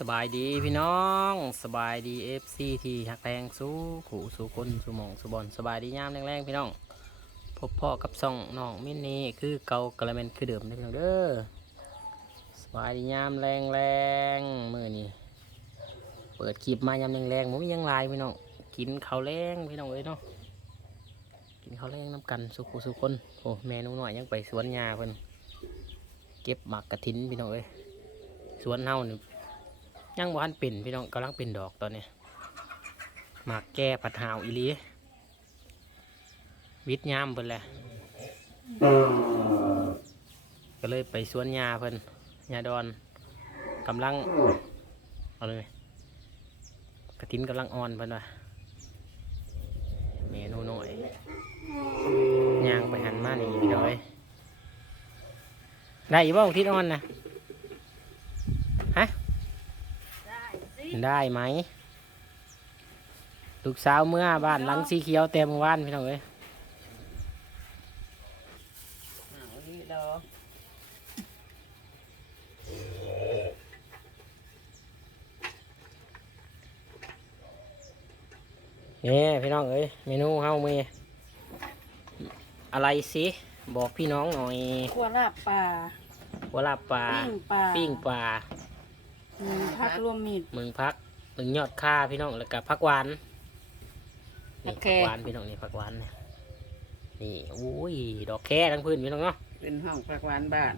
สบายดีพี่น้องสบายดีเอฟซีที่หักแรงสู้ขู่สู้คนสู้มองสู้บอลสบายดียามแรงๆพี่น้องพบพ่อกับซ่องน้องมินนี่คือเกากระเมนคือเดิมนะพี่น้องเด้อสบายดียามแรงๆมือนี้เปิดคลิปมายามแรงๆผมมีหยังลายพี่น้องกินข้าวแรงพี่น้องเอ้ยเนาะกินข้าวแรงน้ำกันสู้ขู่สู้คนโอ้แม่นูหน่อยยังไปสวนยาเพิ่นเก็บหมากกระถินพี่น้องเอ้ยสวนเฮานี่ย งบ่ทันเป็นพี่น้องกำลังเป็นดอกตอนนี้หมากแก้ปัดหาวอีลีวิทย์ามเพิ่นแหละก็เลยไปสวนยาเพิ่นยาดอนกำลังเอาเลยกระถินกำลังอ่อนเพิ่นว่าเมนูหน่อยย่างไปหันมานี่พี่น้อยได้อีบ่ของทิศอ่อนนะ ได้ไหมลูกสาวเมื่อบ้านหลังสีเขียวเต็มอวานพี่น้องเอ้ยเอาอีดอกนี่พี่น้องเอ้ยเมนูเฮามีอะไรสิบอกพี่น้องหน่อยขัวลาบปลาว่าลาบปลาปิ้งปลาปิ้งปลาหนึ่ง พักรวมมิตรมึงพักมึงยอดค่าพี่น้องแล้วก็ผักหวานนี่โอเคผักหวานพี่น้องนี่ผักหวานเนี่ยนี่อุ้ยดอกแค่ทั้งพื้นพี่น้องเนาะเป็นห้องผักหวานบ้าน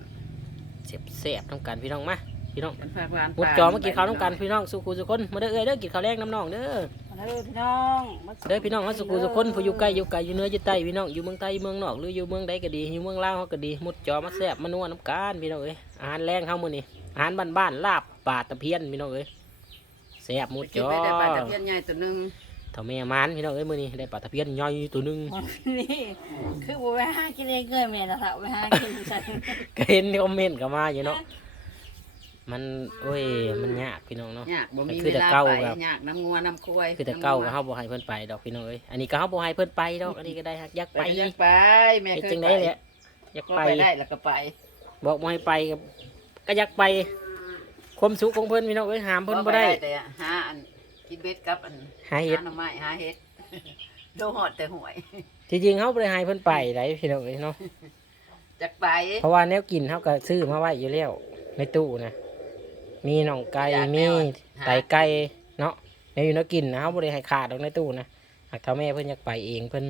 เสียบเสียบทั้งกันพี่น้องมาพี่น้องเป็นผักหวานมุดจอมากินข้าวน้ำกันพี่น้องสุขุสุคนมาเด้อเอ้ยเด้อกินข้าวแรงน้ำน้องเด้อ มาเด้อพี่น้องมาเด้อพี่น้องมาสุขุสุคนผู้อยู่ใกล้อยู่ไกลอยู่เหนืออยู่ใต้พี่น้องอยู่เมืองใต้เมืองนอกหรืออยู่เมืองใดก็ดีอยู่เมืองลาวเขาก็ดีมุดจอมาแซ่บมานัวน้ำกันพี่น้องเอ้ยอาหารแรงเข้ามื้อนี้อาหารบ้านๆลาบ ปลาตะเพียนพี่น้องเอ้ยแซ่บมุดกิจนอไปได้ปลาตะเพียนใหญ่ตัวหนึงเท่าแม่มานพี่น้องเอ้ยมื้อนี้ได้ปลาตะเพียนย่อยตัวหนึงนี่คือบ่ไปหากินเองเกินแม่นะครัไปหากินใช่ก็เห็นคอมเมนต์ก็มาอยู่เนาะมันโอ้ยมันยากพี่น้องเนาะยากบ่มีคือเวแต่ลาเก่าไปครับยากน้ำงัวน้ำควายคือแต่เก่าก็เฮาบ่ให้เพิ่นไปดอกพี่น้องเอ้ยอันนี้ก็เฮาบ่ให้เพิ่นไปดอกอันนี้ก็ได้ฮักอยากไปไปอยากไปแม่เฮ็ดเคยจังไปได๋แหละอยากก็ไปไปได้แล้วก็ไป บอกบ่ให้ไปก็ก็อยากไป ความสุขของเพิ่นพี่น้องเอ้ยหามเพิ่นบ่ได้ แต่หาอันกินเบ็ดกับอันหาเฮ็ด หน่อไม้หาเฮ็ดโดนหอดแต่หวยที่จริงเฮาบ่ได้ให้เพิ่นไปได้พี่น้องเอ้ยเนาะจักไปเพราะว่าแนวกินเฮาก็ซื้อมาไว้อยู่แล้วในตู้นะมีน่องไก่มีไตไก่เนาะแนวอยู่แนวกินนะเฮาบ่ได้ให้ขาดดอกในตู้นะหากถ้าแม่เพิ่นอยากไปเองเพิ่น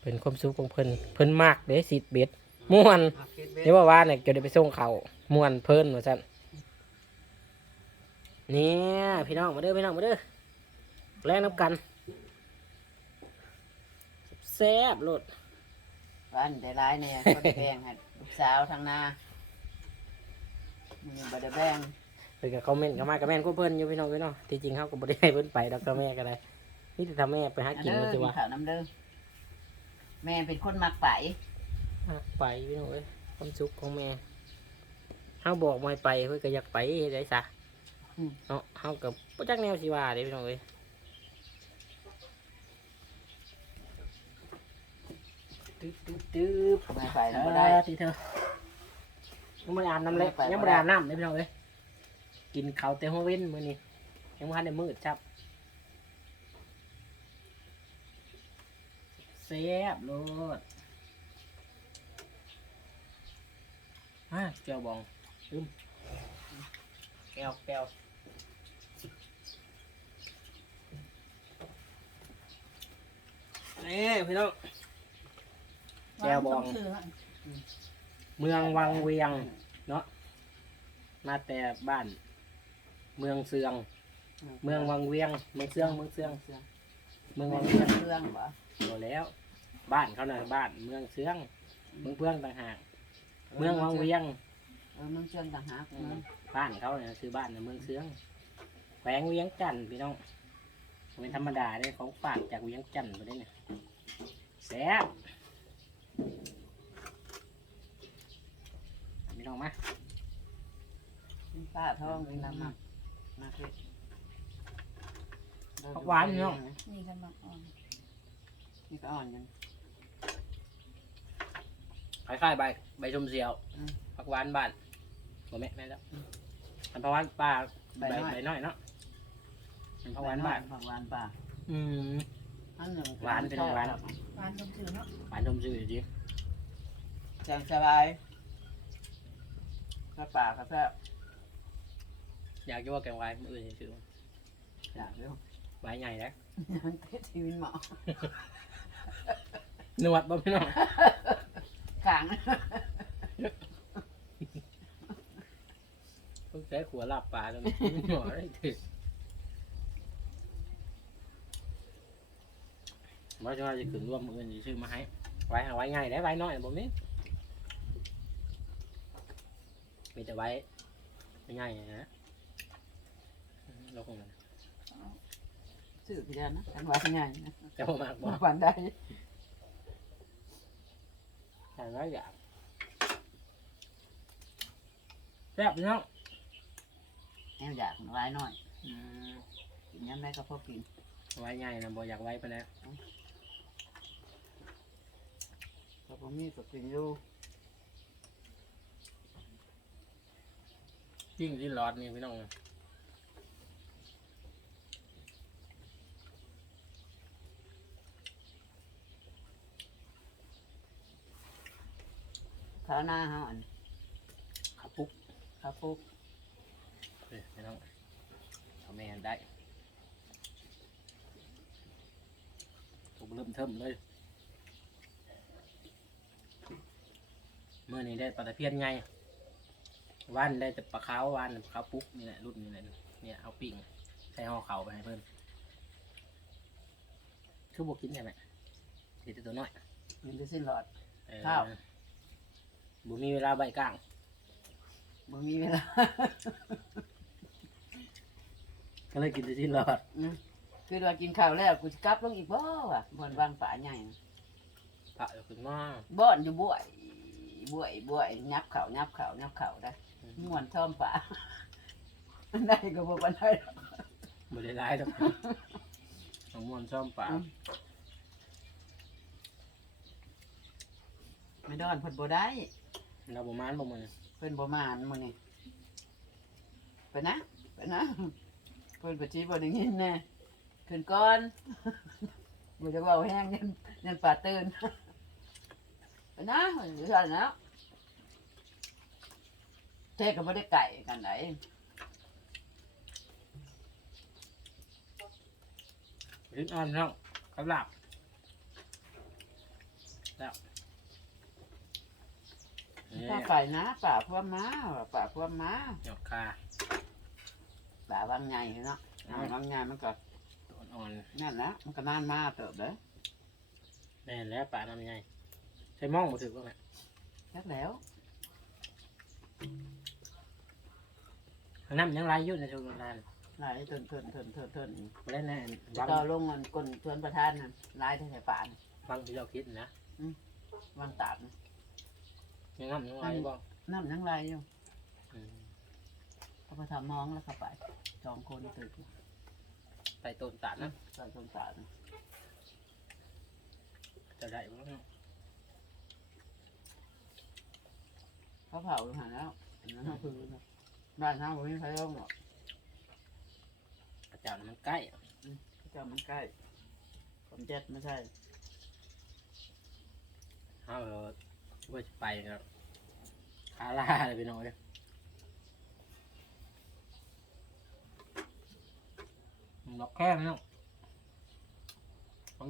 เพิ่นความสุขของเพิ่นเพิ่นมากเด้สิเบ็ดม่วนเอาคิดเบ็ดเดี๋ยวว่าว่าเนี่ยจะได้ไปส่งเขาม่วนเพิ่นว่าซั่น เนี่ยพี่น้องมาเด้อพี่น้องมาเด้อแรงน้ำกันแซ่บโลดวันได้ร้ายเนี่ยก็ได้แบ่งให้ลูกสาวทางนามีบ่ได้แบ่งเพิ่นก็คอมเมนต์ก็มากับแม่นกูเพิ่นอยู่พี่น้องพี่น้องที่จริงเขาก็บ่ได้ให้เพิ่นไปดอกกับแม่ก็ได้นี่แต่ทำแม่ไปหาอันกินเด้อมาสิกินว่าข้าวน้ำเด้อแม่เป็นคนมักไปไปพี่น้องเอ้ยความสุขของแม่เฮาบอกบ่ให้ไปเพิ่นก็อยากไปเฮ็ดได้ซะ เนาะเฮาก็บ่จักแนวสิว่าเด้พี่น้องเอ้ยตึ๊บตึ๊บตึ๊บไม่ไปแล้วบ่ได้ทีเธอยังไม่ได้อาบน้ำเลยไม่ไปยังไม่ได้อาบน้ำเลยพี่น้องเอ้ยกินข้าวเต้หัวเว้นมื้อนี้ยังบ่ทันได้มืดครับแซ่บโลดฮะเจียวบองลืมแก้วแก้ว นี่พี่น้อง แก้วบองเมืองวังเวียงมาแต่บ้าน เมืองเสือง เมืองวังเวียง เมืองเสืองเมืองเสืองเมืองเมืวัองงเวียงเรื่องบ่โตแล้ว บ้านเขาน่ะบ้าน เมืองเสือง เมืองเพื่องต่างหากเมืองวังเวียง เออเมืองเชียงต่างหากเมืองบ้านเขาเนี่ยคือบ้านในเมืองเสือง แขวงเวียงจันทน์พี่น้อง เป็นธรรมดาเลยของฝากจากเวียงจันทน์ไปได้เนี่ยแซ่บพี่น้องมาป้าท้องเป็นลำมักมาเฮ็ดผักหวานพี่น้องนี่กันมักอ่อนนี่ก็อ่อนยังคล้ายๆใบใบชมเสียวอืมผักหวานบ้านบ่แม่แม่นแล้วอันผักหวานป่าใบใบน้อยใบน้อยเนาะมัน เพราะหวานบาดผักหวานป่าอืม อันหนึ่งหวานเป็นหวาน หวานต้มจืดเนาะหวานชมชื่อจริงแสงสบายกระป่ากระแทบอยากจะว่าแกงไว้มืออื่นชื่ออยากเร็วไว้ใหญ่แล้วยังเพชรชีวิตหมอนวดบ่พี่น้องขางต้องใช้ขัวลาบปลาตรงนี้หน่อได้ถึง ว่าจะว่าจะขึ้นร่วมมืออื่นสิชื่อมาให้ไว้เอาไว้ง่ายได้ไว้น้อยบ่มีมีแต่ไว้ง่ายๆนะเราคงนั้นสื่อพี่เดียวนะฉันว่าที่ไงนะแต่ผมมากบ่หวานได้แต่ว่าอยากแซ่บพี่น้องแอมอยากหวานหน่อยอืมกินยังไงก็พอกินไว้ง่ายนะบ่อยากไว้ไปแล้ว แต่ผมมีก็กินอยู่จิ้งที่รอดนี่พี่น้องข้าวหน้าเฮาอันขับปุ๊บข้าวปุ๊กเอ้ยพี่น้องเอาแม่นได้ผมเริ่มเทิมเลย มื่อนี้ได้ปลาตะเพียนไงวันได้แต่ปลาขาววันปลาขาวปุ๊กนี่แหละรุ่นนี่แหละเนี่ยเอาปิ่งใส่ห่อเขาไปให้เพิ่นคือบวกกินใช่ไหมทีแต่ตัวน้อยกินไปสิ้นหลอดเออข้าว บุมีเวลาใบกลางบ่มีเวลา ก็เลยกินแต่ที่รอดอืมคือว่ากินข้าวแล้วกูจะกลับลงอีกบ่วะบนบางป่าใหญ่นะปะอยู่ขึ้นมาบ่อนอยู่บ่วย บ่วยบ่วยยับเข่ายับเข่ายับเข่าได้ม่วนท่อมป่าได้ก็บ่ปานใดหรอกบริร้ายดอกน้องมวนซ่อมป่าอืมไม่ดอนเพิ่นบ่ได้เราประมาณประมาณเพิ่นบ่มานมื้อนี้ไปนะไปนะเพิ่นบ่สิบ่ได้ยินแน่ขึ้นก่อนบ่จะเว้าแห้งยันยันป่าตื่นไป นะเพิ่นสิซั่นแล้วเทก็บ่ได้ไก่กันไหนลิ้นอ่อนน้องกระหลับแล้วนี่ถ้าไก่นะป่าพวกม้าว่ะป่าพวกม้าหยอดคาป่าวังใหญ่เนาะอ่าวังใหญ่มันก็ตัวอ่อนนั่นนะมันก็นานมาเติบเด้อๆแน่นแล้วป่าน้ำใหญ่ใช้หมองมาถือว่าไงจักแล้วน้ำยังไรอยู่ในช่วงเวลาน่ะหลายเทินเทินเทินเทินเทินบ่ได้แน่จะวังต่อลงเงินกลชวนประธานน่ะหลายที่ไหนป่านวังที่เราคิดนะวังตากน่ะยังน้ำยังไรบ่น้ำยังไรอยู่อืมเขาไปทำมองแล้วเข้าไปสองคนตึกไปต้นตาดนะตอนสงสารจะได้บ่เนาะ เขาเผาลงหาแล้วอันนั้นก็คือบ้านทางผมไม่ใครลงหรอกพระเจ้าน่ะมันใกล้เจ้ามันใกล้ผมเจ็ดไม่ใช่เอาเออว่าจะไปครับคาร่าเลยพี่น้องเอ้ยดอกแค่พี่น้อง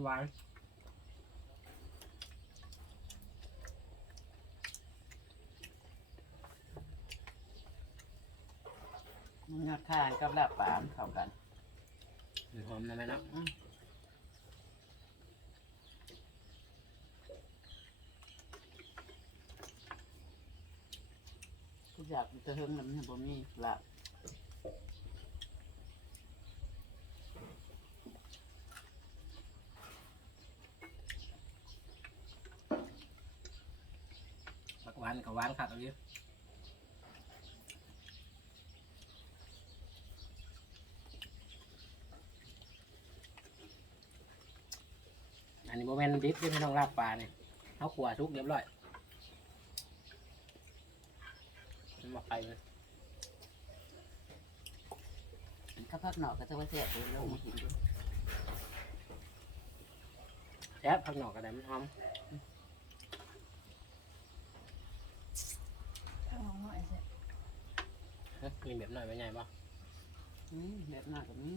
หวาน ยอดข้างกับลาบป่ามเข้ากันๆหอมนะแม่เนาะทุกอย่างมันจะเฮิงแล้วมันบ่มีลาบ ผักหวานกับหวานคักเอาเยอะ อันนี้โมเมนต์ดิฟที่ไม่ต้องลาบปลาเนี่ยเขาขัวทุกเรียบร้อยมันมาไปเลยก็พักหนอกก็จะว่าแซ่บเลยลงมากินดูแซ่บผักหนอกกระไดมันหอมข้าวหน่อยสิฮะมีแบบหน่อยไว้ไงป่ะอืมแบบหน้ากับนี้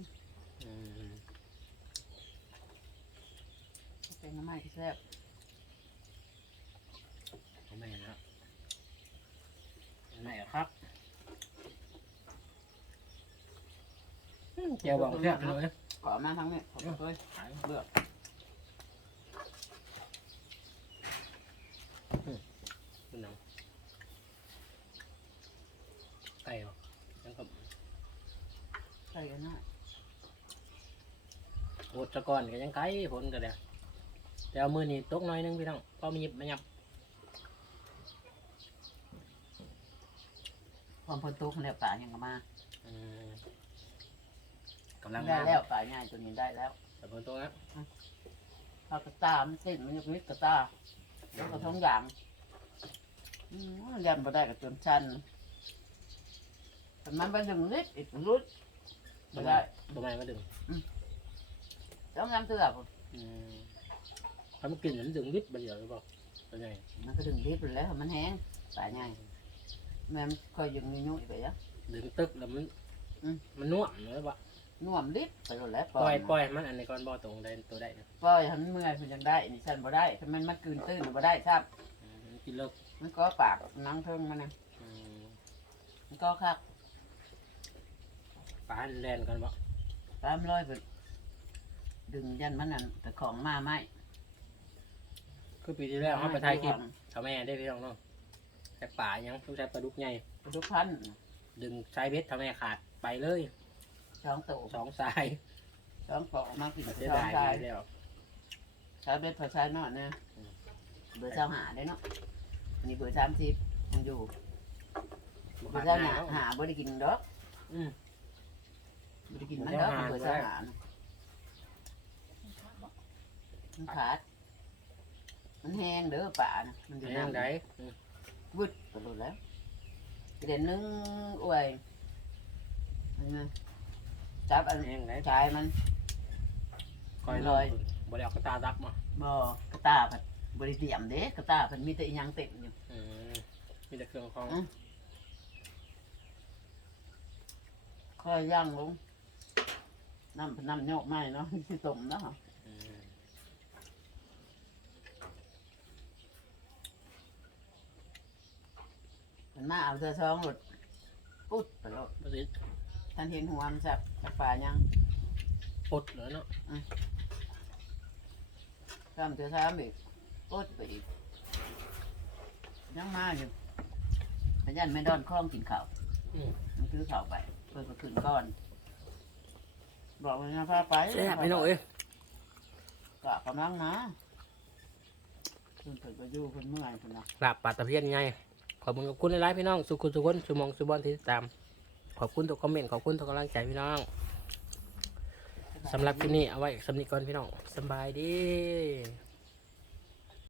อืม เป็นน้ำไม้ที่แซ่บเอาไม่นะไม่อะครับอืมเจียวบอกแซ่บเลยขอมาทั้งนี้ขอไปเลยขายเลือกคุณน้องไก่บ่ยังกับใส่กันหน้าโหดตะก่อนก็ยังไก่ผลก็เดียว แต่เอามือนี่ตกหน้อยนึงพี่น้องพอมีหยิบมาหยับความพนตุกเนี่ยป่ายังก็มาอืมกำลังได้มาแล้วป่าง่ายตัวนี้ได้แล้วแต่ผลตัวนะเอากระตามันเส้นมันยังนิดกระตาแล้วก็ท้องอย่างอืมยันบ่ได้กับจนชันแต่มันไปดึงนิดอีกรุดไม่ได้ตัวใหม่มาดึงต้องน้ำเตือบอืม ถ้ามันกินมันดึงวิทย์ไปเดียวหรือเปล่าตัวใหญ่มันก็ดึงดิบแล้วมันแห้งป่าง่ายแม่มันคอยยึงยุ่ยๆไปอะดึงตึกแล้วมันอืม มันน่วมเลยปะน่วมดิบไปแล้วแหละปล่อยปล่อยมันอันนี้ก่อนบ่ตรงได้ตัวได้นะปล่อยให้มันเมื่อยมันยังได้นี่ฉันบ่ได้ถ้ามันมันกลืนตื้นบ่ได้ครับ อืมมันกินเลิกมันก็ปากหนังเทิงมันนะอืมมันก็คักปลาอันแลนกันบ่ตามร้อยไปดึงยันมันนั่นแต่ของมาไม่ คือปีที่แล้วเขาไปถ่ายคลิปทำแม่ได้พี่น้องเนาะแต่ป่ายังต้องใช้ปลาดุกใหญ่ปลาดุกพันธุ์ดึงสายเบ็ดทำแม่ขาดไปเลยช้องโตสองสายช้องปอกมากินเสียช้องดายชายไปแล้วชายเบ็ดพอชายนอนเนี่ยอืมเบอร์เช้าหาได้เนาะอันนี่เบอร์สามสิบยังอยู่บ่เบอขาดร์เช้าหาแล้วหาบ่ได้กินดอกอืมบ่ได้กินมันดอกเบอร์เช้าหาน่ะมันขาด มันแห้งเด้อป่านะมันอยู่แห้งน้ำได้อืมวึดไปหมดแล้วเด่นนึงอวยมันไงจับอันแห้งได้ ชายมันคอยลลออยยบ่ได้เอากระตาดักมาบ่กระตาผัดบริเตรียมเด้กระตาผัดมีแต่อีหยังเต็มอยู่ อืมมีแต่เครื่องของอืม ค่อยย่างลงน้ำน้ำโยกไหมเนาะที่ต้มเนาะ มันมาเอาเสื้อซองหลุดปุ๊ดไปแล้วประสิทธิ์ท่านเห็นหัวมันจับจับป่ายังปลดเลยเนาะทำเสื้อซ้ำอีกปุ๊ดไปอีกยังมาอยู่พยันไม่ดอนคล้องกินข้าวอืมมันคือข้าวไปเพื่อมาขึ้นก้อน บอกว่าพาไปแซ่บพี่น้องเอ้ยกะกำลังนะคุณเถิดไปอยู่คุณเมื่อยคุณนะกราบปลาตะเพียนไง ขอบคุณขอบคุณหลายๆพี่น้อง สุขุสุขนสุมองสุบอนที่ติดตาม ขอบคุณทุกคอมเมนต์ ขอบคุณทุกกำลังใจพี่น้องสำหรับที่นี่เอาไว้สำนีก่อนพี่น้องสบายดี